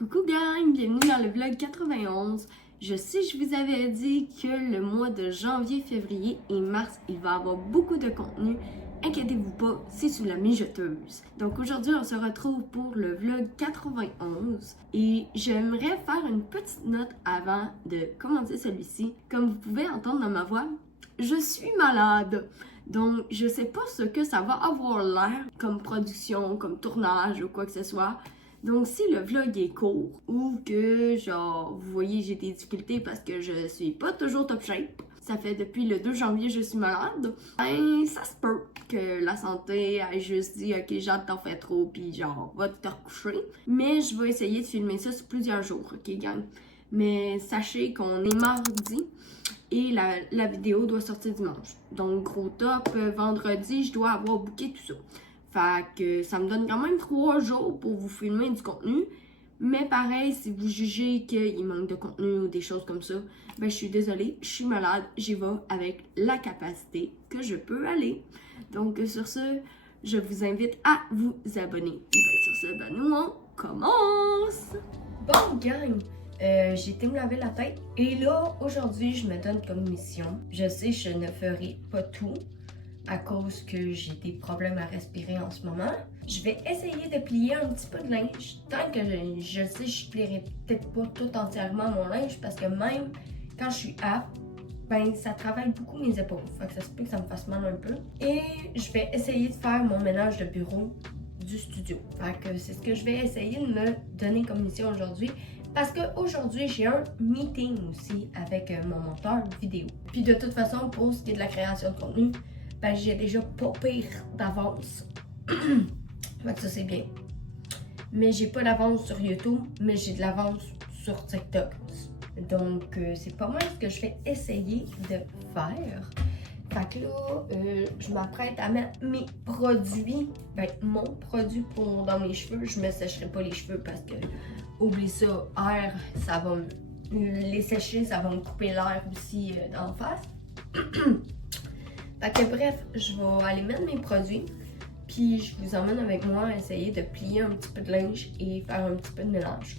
Coucou gang, bienvenue dans le vlog 91. Je sais, je vous avais dit que le mois de janvier, février et mars, il va y avoir beaucoup de contenu. Inquiétez-vous pas, c'est sous la mijoteuse. Donc aujourd'hui, on se retrouve pour le vlog 91 et j'aimerais faire une petite note avant de commencer celui-ci. Comme vous pouvez entendre dans ma voix, je suis malade. Donc, je sais pas ce que ça va avoir l'air comme production, comme tournage ou quoi que ce soit. Donc, si le vlog est court ou que, genre, vous voyez, j'ai des difficultés parce que je suis pas toujours top shape, ça fait depuis le 2 janvier je suis malade, ben, ça se peut que la santé ait juste dit « Ok, Jade, t'en fais trop, puis genre, va te recoucher. » Mais je vais essayer de filmer ça sur plusieurs jours, ok, gang? Mais sachez qu'on est mardi et la vidéo doit sortir dimanche. Donc, gros top, vendredi, je dois avoir booké tout ça. Fait que ça me donne quand même 3 jours pour vous filmer du contenu. Mais pareil, si vous jugez qu'il manque de contenu ou des choses comme ça, ben je suis désolée, je suis malade, j'y vais avec la capacité que je peux aller. Donc sur ce, je vous invite à vous abonner. Et bien sur ce, ben nous on commence! Bon gang! J'ai été me laver la tête. Et là, aujourd'hui, je me donne comme mission. Je sais, je ne ferai pas tout à cause que j'ai des problèmes à respirer en ce moment. Je vais essayer de plier un petit peu de linge. Tant que je sais, je plierai peut-être pas tout entièrement mon linge parce que même quand je suis apte, ben ça travaille beaucoup mes épaules. Fait que ça se peut que ça me fasse mal un peu. Et je vais essayer de faire mon ménage de bureau du studio. Fait que c'est ce que je vais essayer de me donner comme mission aujourd'hui. Parce qu'aujourd'hui, j'ai un meeting aussi avec mon monteur vidéo. Puis de toute façon, pour ce qui est de la création de contenu, ben j'ai déjà pas pire d'avance. Fait que ça, c'est bien. Mais j'ai pas d'avance sur YouTube, mais j'ai de l'avance sur TikTok. Donc, c'est pas mal ce que je vais essayer de faire. Fait que là, je m'apprête à mettre mes produits. Ben, mon produit pour dans mes cheveux. Je me sécherai pas les cheveux parce que, oublie ça, air, ça va me les sécher, ça va me couper l'air aussi d'en face. Fait que bref, je vais aller mettre mes produits. Puis je vous emmène avec moi à essayer de plier un petit peu de linge et faire un petit peu de mélange.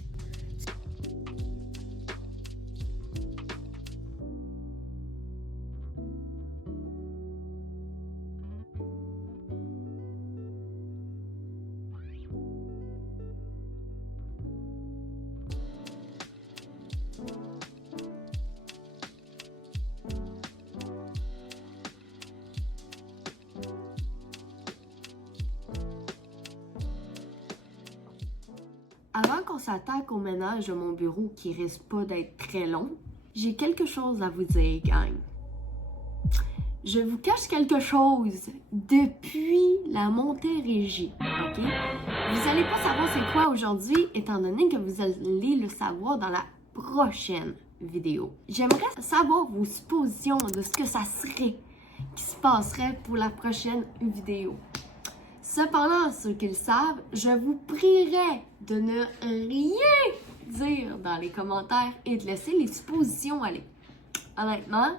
Avant qu'on s'attaque au ménage de mon bureau qui risque pas d'être très long, j'ai quelque chose à vous dire, gang. Je vous cache quelque chose depuis la Montérégie, ok? Vous allez pas savoir c'est quoi aujourd'hui, étant donné que vous allez le savoir dans la prochaine vidéo. J'aimerais savoir vos suppositions de ce que ça serait qui se passerait pour la prochaine vidéo. Cependant, ceux qui le savent, je vous prierai de ne rien dire dans les commentaires et de laisser les suppositions aller. Honnêtement,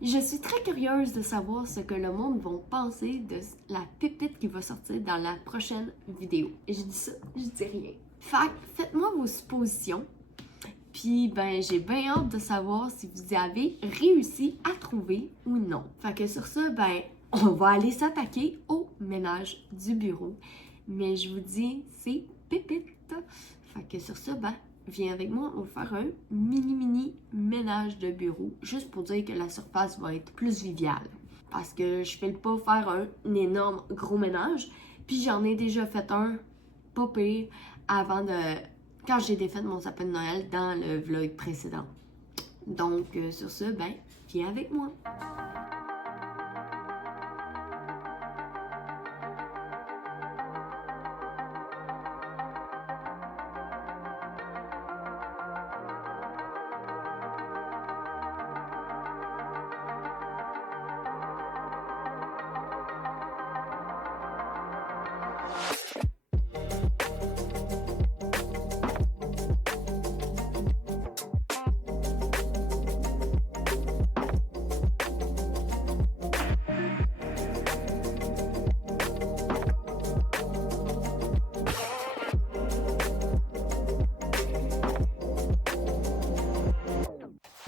je suis très curieuse de savoir ce que le monde va penser de la pépite qui va sortir dans la prochaine vidéo. Et je dis ça, je dis rien. Fait que faites-moi vos suppositions. Puis, ben, j'ai bien hâte de savoir si vous avez réussi à trouver ou non. Fait que sur ça, ben, on va aller s'attaquer au ménage du bureau. Mais je vous dis, c'est pépite. Fait que sur ça, ben, viens avec moi, on va faire un mini ménage de bureau. Juste pour dire que la surface va être plus viviale. Parce que je fais pas faire un énorme gros ménage. Puis j'en ai déjà fait un pas pire avant de... quand j'ai défait mon sapin de Noël dans le vlog précédent. Donc sur ce, ben, viens avec moi.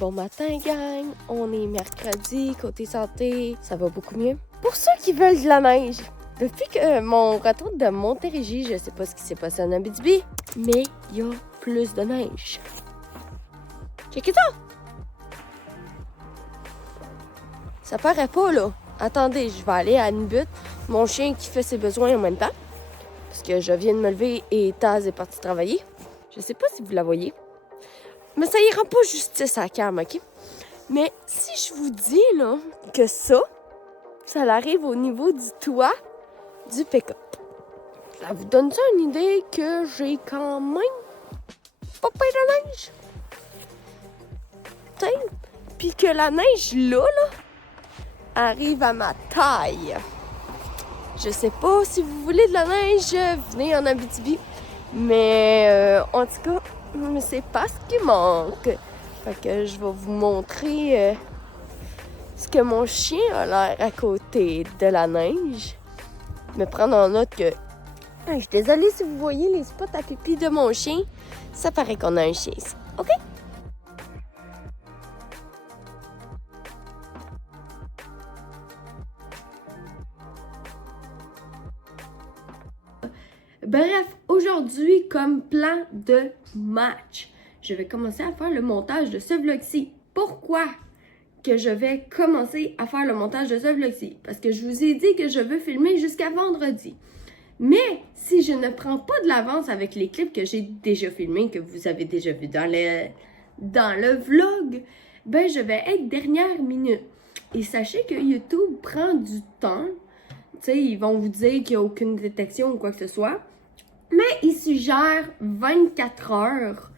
Bon matin, gang! On est mercredi, côté santé, ça va beaucoup mieux. Pour ceux qui veulent de la neige, depuis que mon retour de Montérégie, je sais pas ce qui s'est passé en Abitibi, mais il y a plus de neige. Checkez ça! Ça paraît pas, là. Attendez, je vais aller à une butte. Mon chien qui fait ses besoins en même temps. Parce que je viens de me lever et Taz est parti travailler. Je sais pas si vous la voyez. Mais ça ira pas justice à la cam, OK? Mais si je vous dis, là, que ça arrive au niveau du toit du pick-up. Ça vous donne ça une idée que j'ai quand même pas peur de neige? T'sais? Puis que la neige, là, arrive à ma taille. Je sais pas si vous voulez de la neige, venez en Abitibi. Mais en tout cas, c'est pas ce qui manque. Fait que je vais vous montrer ce que mon chien a l'air à côté de la neige. Me prendre en note que... Je suis désolée si vous voyez les spots à pipi de mon chien. Ça paraît qu'on a un chien ici. OK? Bref, aujourd'hui, comme plan de match, je vais commencer à faire le montage de ce vlog-ci. Pourquoi que je vais commencer à faire le montage de ce vlog-ci? Parce que je vous ai dit que je veux filmer jusqu'à vendredi. Mais si je ne prends pas de l'avance avec les clips que j'ai déjà filmés, que vous avez déjà vus dans le vlog, ben je vais être dernière minute. Et sachez que YouTube prend du temps. Tu sais, ils vont vous dire qu'il n'y a aucune détection ou quoi que ce soit. Mais ils suggèrent 24 heures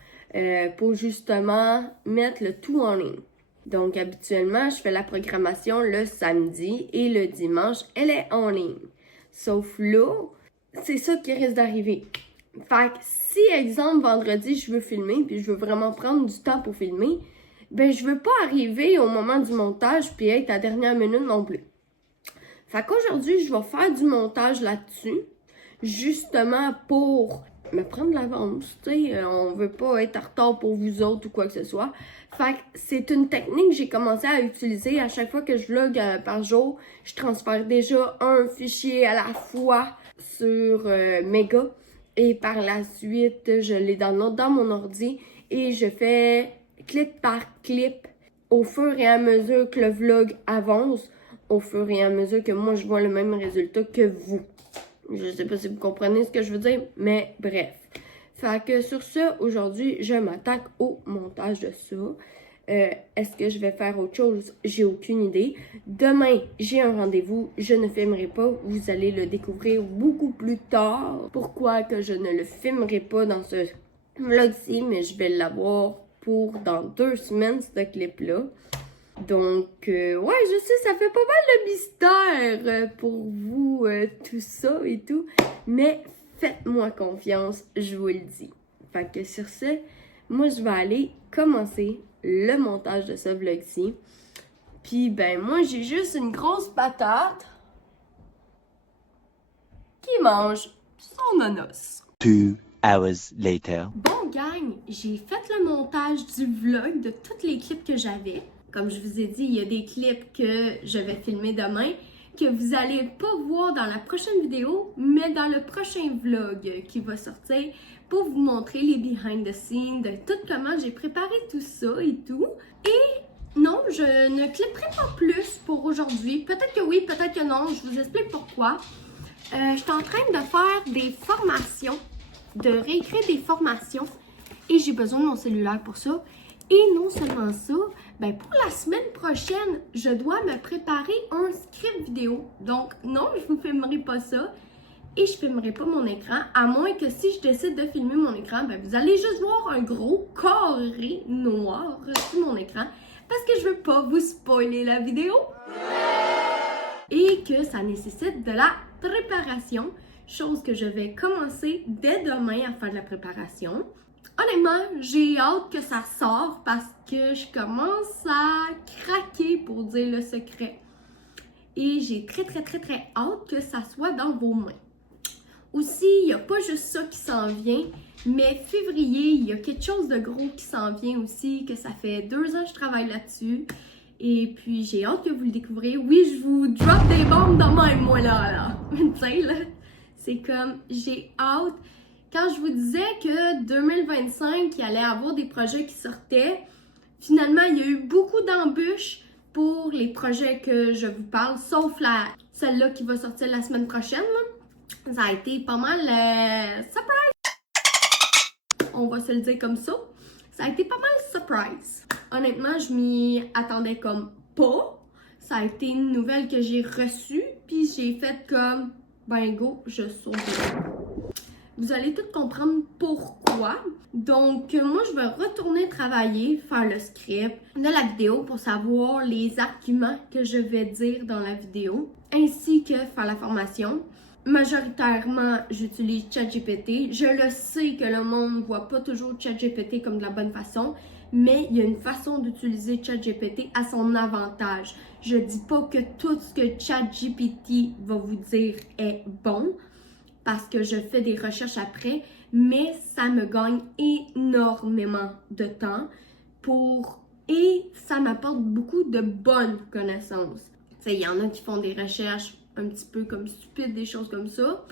pour justement mettre le tout en ligne. Donc, habituellement, je fais la programmation le samedi et le dimanche, elle est en ligne. Sauf là, c'est ça qui risque d'arriver. Fait que si, exemple, vendredi, je veux filmer, puis je veux vraiment prendre du temps pour filmer, ben je veux pas arriver au moment du montage puis être à dernière minute non plus. Fait qu'aujourd'hui, je vais faire du montage là-dessus, justement pour me prendre l'avance, tu sais, on veut pas être en retard pour vous autres ou quoi que ce soit. Fait que c'est une technique que j'ai commencé à utiliser à chaque fois que je vlog par jour. Je transfère déjà un fichier à la fois sur Mega et par la suite, je les download dans mon ordi et je fais clip par clip au fur et à mesure que le vlog avance, au fur et à mesure que moi je vois le même résultat que vous. Je sais pas si vous comprenez ce que je veux dire, mais bref. Fait que sur ça, aujourd'hui, je m'attaque au montage de ça. Est-ce que je vais faire autre chose? J'ai aucune idée. Demain, j'ai un rendez-vous. Je ne filmerai pas. Vous allez le découvrir beaucoup plus tard. Pourquoi que je ne le filmerai pas dans ce vlog-ci, mais je vais l'avoir pour dans 2 semaines, ce clip-là. Donc, ouais, je sais, ça fait pas mal de mystère pour vous, tout ça et tout. Mais faites-moi confiance, je vous le dis. Fait que sur ce, moi, je vais aller commencer le montage de ce vlog-ci. Puis, ben, moi, j'ai juste une grosse patate qui mange son nonos. 2 hours later. Bon, gang, j'ai fait le montage du vlog de tous les clips que j'avais. Comme je vous ai dit, il y a des clips que je vais filmer demain, que vous allez pas voir dans la prochaine vidéo, mais dans le prochain vlog qui va sortir pour vous montrer les behind the scenes de tout comment j'ai préparé tout ça et tout. Et non, je ne clipperai pas plus pour aujourd'hui. Peut-être que oui, peut-être que non. Je vous explique pourquoi. Je suis en train de faire des formations, de réécrire des formations et j'ai besoin de mon cellulaire pour ça. Et non seulement ça, ben pour la semaine prochaine, je dois me préparer un script vidéo. Donc non, je vous filmerai pas ça et je filmerai pas mon écran, à moins que si je décide de filmer mon écran, ben vous allez juste voir un gros carré noir sur mon écran parce que je veux pas vous spoiler la vidéo et que ça nécessite de la préparation, chose que je vais commencer dès demain à faire de la préparation. Honnêtement, j'ai hâte que ça sorte parce que je commence à craquer pour dire le secret. Et j'ai très hâte que ça soit dans vos mains. Aussi, il n'y a pas juste ça qui s'en vient. Mais février, il y a quelque chose de gros qui s'en vient aussi, que ça fait 2 ans que je travaille là-dessus. Et puis, j'ai hâte que vous le découvriez. Oui, je vous drop des bombes dans même, moi, là. Tu sais, là, c'est comme, j'ai hâte. Quand je vous disais que 2025, il allait avoir des projets qui sortaient, finalement, il y a eu beaucoup d'embûches pour les projets que je vous parle, sauf celle-là qui va sortir la semaine prochaine. Là. Ça a été pas mal surprise. On va se le dire comme ça. Ça a été pas mal surprise. Honnêtement, je m'y attendais comme pas. Ça a été une nouvelle que j'ai reçue, puis j'ai fait comme, ben go, je saute. Vous allez tout comprendre pourquoi. Donc, moi, je vais retourner travailler, faire le script de la vidéo pour savoir les arguments que je vais dire dans la vidéo, ainsi que faire la formation. Majoritairement, j'utilise ChatGPT. Je le sais que le monde ne voit pas toujours ChatGPT comme de la bonne façon, mais il y a une façon d'utiliser ChatGPT à son avantage. Je dis pas que tout ce que ChatGPT va vous dire est bon, parce que je fais des recherches après, mais ça me gagne énormément de temps et ça m'apporte beaucoup de bonnes connaissances. Tu sais, il y en a qui font des recherches un petit peu comme stupides, des choses comme ça,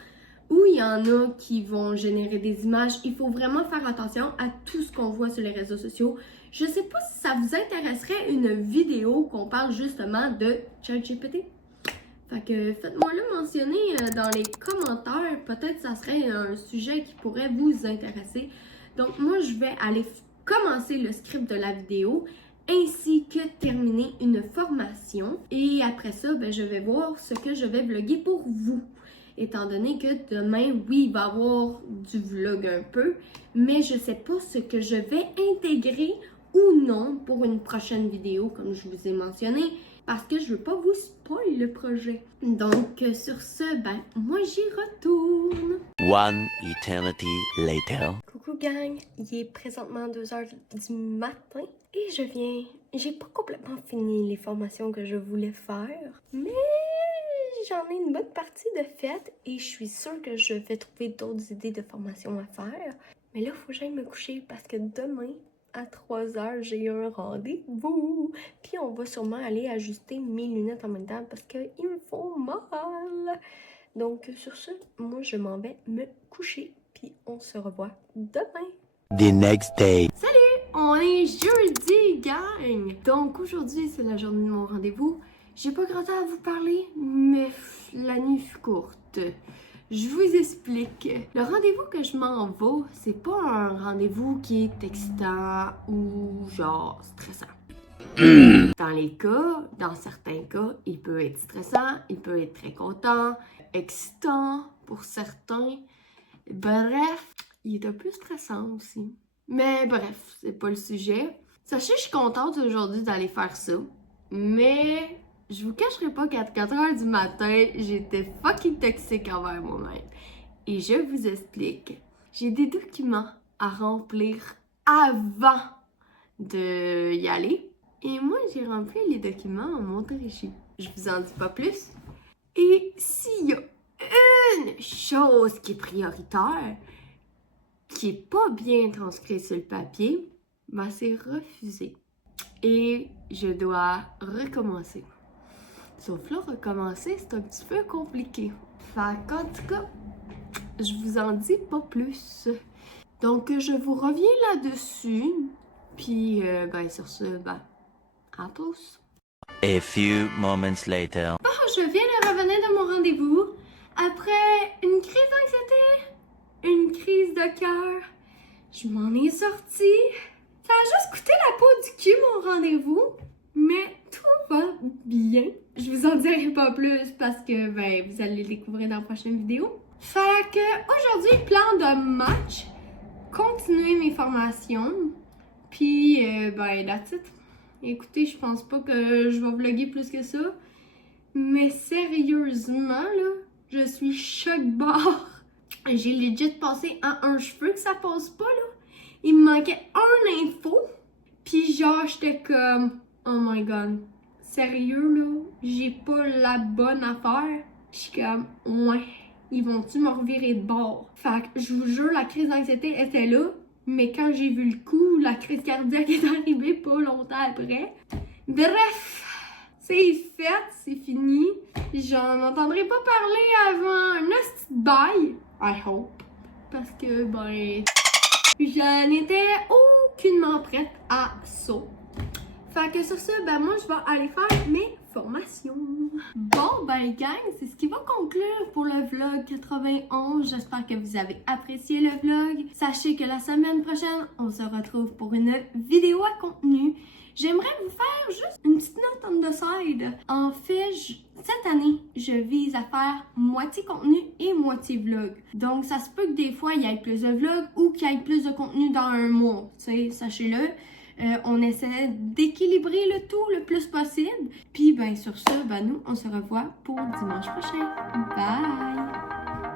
ou il y en a qui vont générer des images. Il faut vraiment faire attention à tout ce qu'on voit sur les réseaux sociaux. Je sais pas si ça vous intéresserait une vidéo qu'on parle justement de ChatGPT. Fait que faites-moi le mentionner dans les commentaires. Peut-être que ça serait un sujet qui pourrait vous intéresser. Donc moi, je vais aller commencer le script de la vidéo ainsi que terminer une formation. Et après ça, ben, je vais voir ce que je vais vlogger pour vous. Étant donné que demain, oui, il va y avoir du vlog un peu, mais je sais pas ce que je vais intégrer ou non pour une prochaine vidéo, comme je vous ai mentionné, parce que je veux pas vous spoiler le projet. Donc, sur ce, ben, moi j'y retourne. One eternity later. Coucou gang, il est présentement 2h du matin et j'ai pas complètement fini les formations que je voulais faire, mais j'en ai une bonne partie de faite et je suis sûre que je vais trouver d'autres idées de formation à faire. Mais là, il faut que j'aille me coucher parce que demain, à 3h, j'ai un rendez-vous. Puis on va sûrement aller ajuster mes lunettes en même temps parce qu'ils me font mal. Donc sur ce, moi je m'en vais me coucher. Puis on se revoit demain. The next day. Salut! On est jeudi, gang! Donc aujourd'hui, c'est la journée de mon rendez-vous. J'ai pas grand temps à vous parler, mais la nuit fut courte. Je vous explique. Le rendez-vous que je m'en vais, c'est pas un rendez-vous qui est excitant ou genre stressant. Dans certains cas, il peut être stressant, il peut être très content, excitant pour certains. Bref, il est un peu stressant aussi. Mais bref, c'est pas le sujet. Sachez, je suis contente aujourd'hui d'aller faire ça, mais je vous cacherai pas qu'à 4h du matin, j'étais fucking toxique envers moi-même. Et je vous explique. J'ai des documents à remplir avant de y aller. Et moi, j'ai rempli les documents en Montérégie. Je vous en dis pas plus. Et s'il y a une chose qui est prioritaire, qui est pas bien transcrite sur le papier, ben c'est refusé. Et je dois recommencer. Sauf là, recommencer, c'est un petit peu compliqué. Fait qu'en tout cas, je vous en dis pas plus. Donc, je vous reviens là-dessus. Puis, ben, sur ce, ben, à tous. A few moments later. Bon, je viens de revenir de mon rendez-vous. Après une crise d'anxiété, une crise de cœur, je m'en ai sortie. Ça a juste coûté la peau du cul, mon rendez-vous. Mais tout va bien. Je vous en dirai pas plus parce que ben, vous allez le découvrir dans la prochaine vidéo. Fait que aujourd'hui, plan de match, continuer mes formations, puis ben that's it. Écoutez, je pense pas que je vais vlogger plus que ça, mais sérieusement là, je suis choc-barre. J'ai legit passé à un cheveu que ça passe pas là. Il me manquait un info, puis genre j'étais comme oh my god, sérieux là, j'ai pas la bonne affaire. Je suis comme ouais, ils vont-tu me revirer de bord? Fait que je vous jure, la crise d'anxiété était là, mais quand j'ai vu le coup, la crise cardiaque est arrivée pas longtemps après. Bref, c'est fait, c'est fini. J'en entendrai pas parler avant un hostie de bail, I hope. Parce que, ben, je n'étais aucunement prête à ça. Fait que sur ça, ben moi, je vais aller faire mes formations. Bon, ben gang, c'est ce qui va conclure pour le vlog 91. J'espère que vous avez apprécié le vlog. Sachez que la semaine prochaine, on se retrouve pour une vidéo à contenu. J'aimerais vous faire juste une petite note on the side. En fait, cette année, je vise à faire moitié contenu et moitié vlog. Donc, ça se peut que des fois, il y ait plus de vlogs ou qu'il y ait plus de contenu dans un mois. Tu sais, sachez-le. On essaie d'équilibrer le tout le plus possible. Puis, ben, sur ça, ben, nous, on se revoit pour dimanche prochain. Bye!